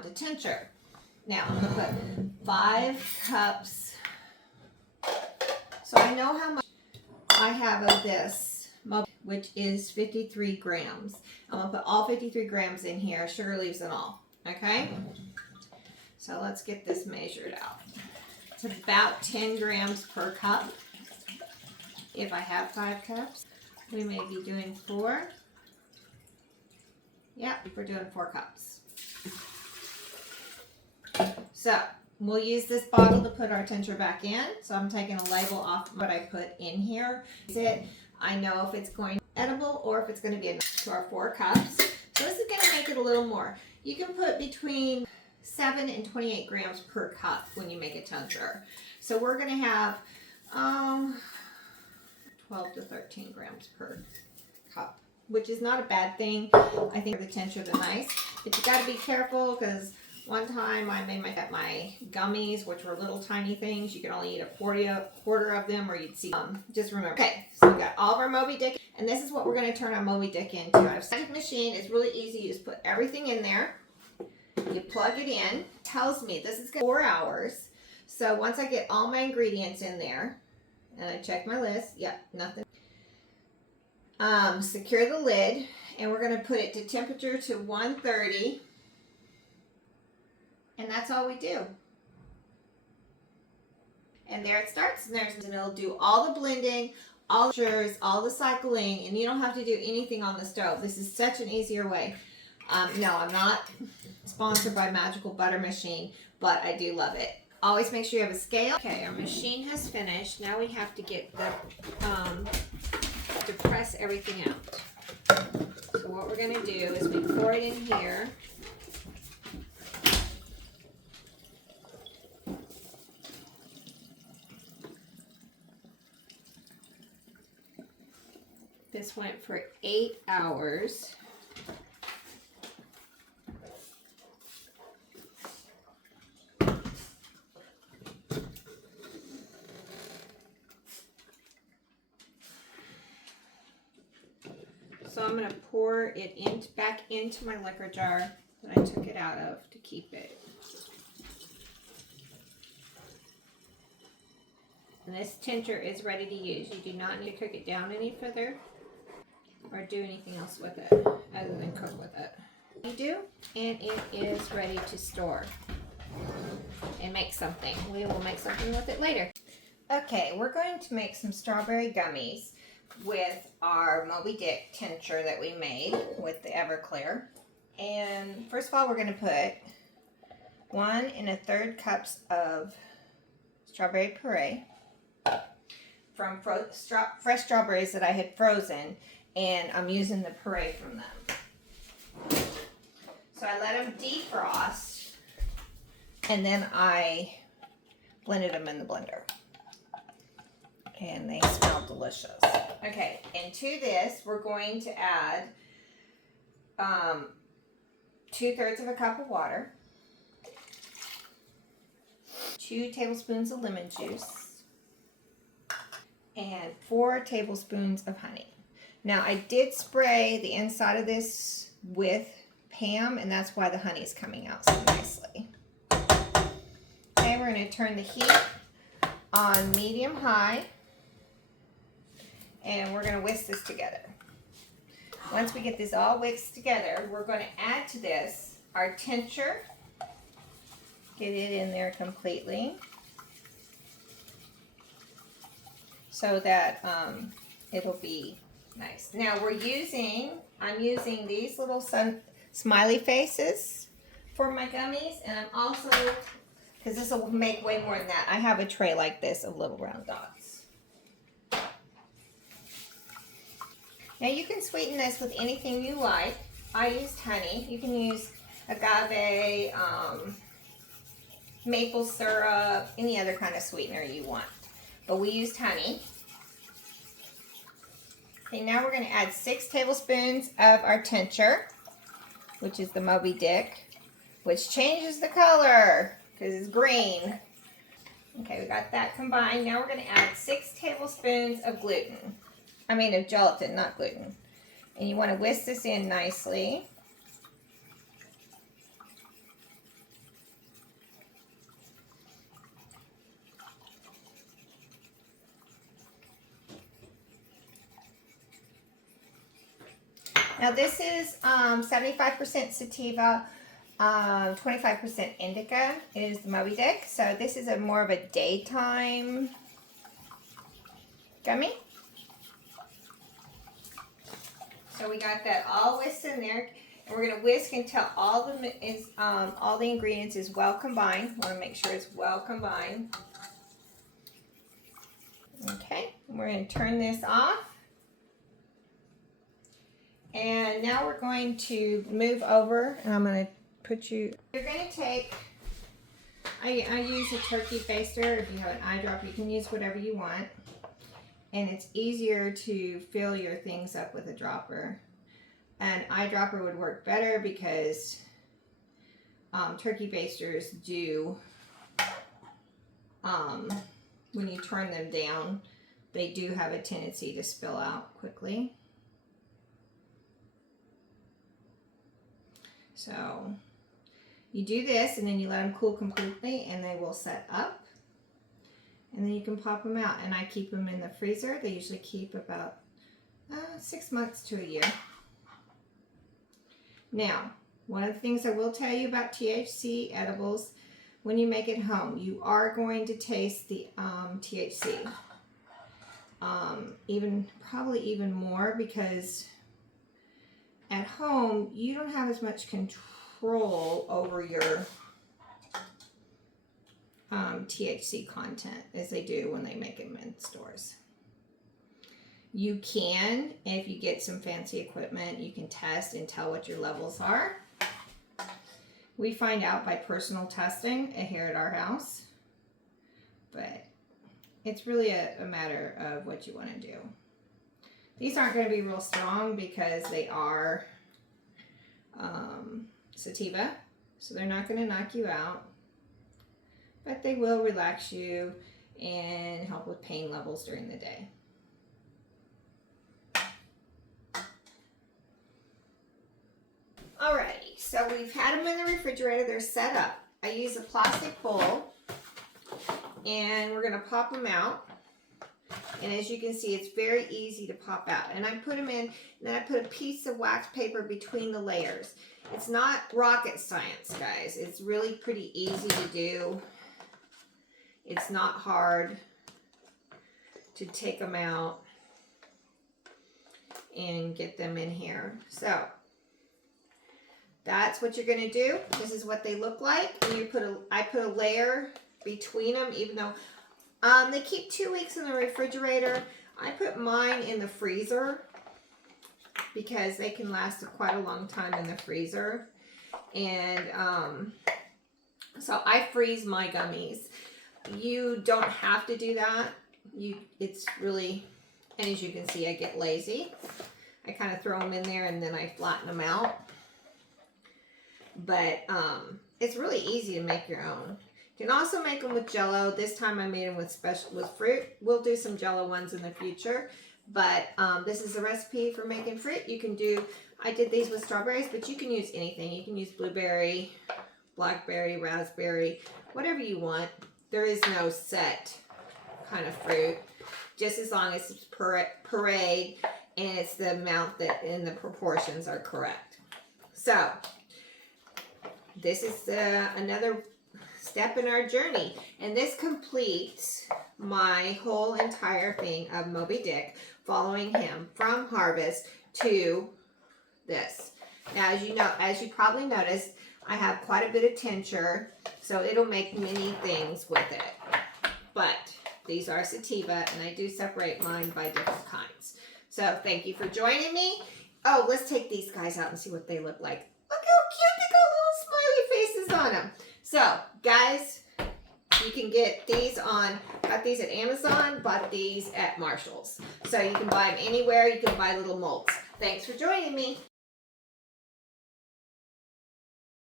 to tincture. Now I'm going to put 5 cups. So I know how much I have of this, which is 53 grams. I'm going to put all 53 grams in here, sugar leaves and all. Okay? So let's get this measured out. It's about 10 grams per cup. If I have 5 cups, we may be doing 4. Yep, we're doing 4 cups. So we'll use this bottle to put our tincture back in. So I'm taking a label off what I put in here. I know if it's going to be edible or if it's going to be enough to our 4 cups. So this is going to make it a little more. You can put between 7 and 28 grams per cup when you make a tincture. So we're going to have 12 to 13 grams per cup, which is not a bad thing. I think the tincture are nice, but you got to be careful because one time I made my gummies, which were little tiny things. You could only eat a quarter of them, or you'd see just remember. Okay, so we got all of our Moby Dick, and this is what we're going to turn our Moby Dick into. Our magic machine is really easy. You just put everything in there. You plug it in. It tells me this is going to be 4 hours. So once I get all my ingredients in there, and I check my list, yep, nothing. Secure the lid, and we're going to put it to temperature to 130. And that's all we do. And there it starts, and it'll do all the blending, all the sugars, all the cycling, and you don't have to do anything on the stove. This is such an easier way. No, I'm not sponsored by Magical Butter Machine, but I do love it. Always make sure you have a scale. Okay, our machine has finished. Now we have to get the, to press everything out. So what we're going to do is we pour it in here. This went for 8 hours. So I'm going to pour it back into my liquor jar that I took it out of to keep it. And this tincture is ready to use. You do not need to cook it down any further or do anything else with it other than cook with it. You do, and it is ready to store and make something. We will make something with it later. Okay, we're going to make some strawberry gummies with our Moby Dick tincture that we made with the Everclear. And first of all, we're going to put 1 1/3 cups of strawberry puree from fresh strawberries that I had frozen, and I'm using the puree from them. So I let them defrost, and then I blended them in the blender. And they smell delicious. Okay, and to this, we're going to add 2/3 of a cup of water, 2 tablespoons of lemon juice, and 4 tablespoons of honey. Now, I did spray the inside of this with Pam, and that's why the honey is coming out so nicely. Okay, we're going to turn the heat on medium-high. And we're going to whisk this together. Once we get this all whisked together, we're going to add to this our tincture. Get it in there completely so that it'll be nice. Now I'm using these little smiley faces for my gummies, and I'm also, because this will make way more than that, I have a tray like this of little round dots. Now you can sweeten this with anything you like. I used honey. You can use agave, maple syrup, any other kind of sweetener you want. But we used honey. Okay, now we're going to add 6 tablespoons of our tincture, which is the Moby Dick, which changes the color because it's green. Okay, we got that combined. Now we're going to add 6 tablespoons of of gelatin, not gluten. And you want to whisk this in nicely. Now this is 75% sativa, 25% indica. It is the Moby Dick. So this is more of a daytime gummy. So we got that all whisked in there, and we're gonna whisk until all the ingredients is well combined. Want to make sure it's well combined. Okay, we're gonna turn this off. And now we're going to move over, and I'm going to put you... You're going to take... I use a turkey baster. If you have an eyedropper, you can use whatever you want. And it's easier to fill your things up with a dropper. An eyedropper would work better because turkey basters do... when you turn them down, they do have a tendency to spill out quickly. So you do this, and then you let them cool completely, and they will set up. And then you can pop them out. And I keep them in the freezer. They usually keep about 6 months to a year. Now, one of the things I will tell you about THC edibles, when you make it home, you are going to taste the THC. Probably even more, because at home, you don't have as much control over your THC content as they do when they make them in stores. You can, if you get some fancy equipment, you can test and tell what your levels are. We find out by personal testing here at our house, but it's really a matter of what you want to do. These aren't going to be real strong because they are sativa, so they're not going to knock you out, but they will relax you and help with pain levels during the day. Alrighty, so we've had them in the refrigerator. They're set up. I use a plastic bowl, and we're going to pop them out. And as you can see, it's very easy to pop out. And I put them in, and then I put a piece of wax paper between the layers. It's not rocket science, guys. It's really pretty easy to do. It's not hard to take them out and get them in here. So that's what you're going to do. This is what they look like. And I put a layer between them, even though they keep 2 weeks in the refrigerator. I put mine in the freezer because they can last quite a long time in the freezer. And so I freeze my gummies. You don't have to do that. It's really, and as you can see, I get lazy. I kind of throw them in there and then I flatten them out. But it's really easy to make your own. You can also make them with Jello. This time I made them with fruit. We'll do some Jello ones in the future, but this is a recipe for making fruit. You can do. I did these with strawberries, but you can use anything. You can use blueberry, blackberry, raspberry, whatever you want. There is no set kind of fruit, just as long as it's pureed and it's the amount that and the proportions are correct. So this is another step in our journey, and this completes my whole entire thing of Moby Dick, following him from harvest to this. Now, as you probably noticed, I have quite a bit of tincture, so it'll make many things with it. But these are sativa, and I do separate mine by different kinds. So thank you for joining me. Oh, let's take these guys out and see what they look like. Look how cute, they got little smiley faces on them. So, guys, you can get these got these at Amazon, bought these at Marshall's. So you can buy them anywhere. You can buy little molds. Thanks for joining me.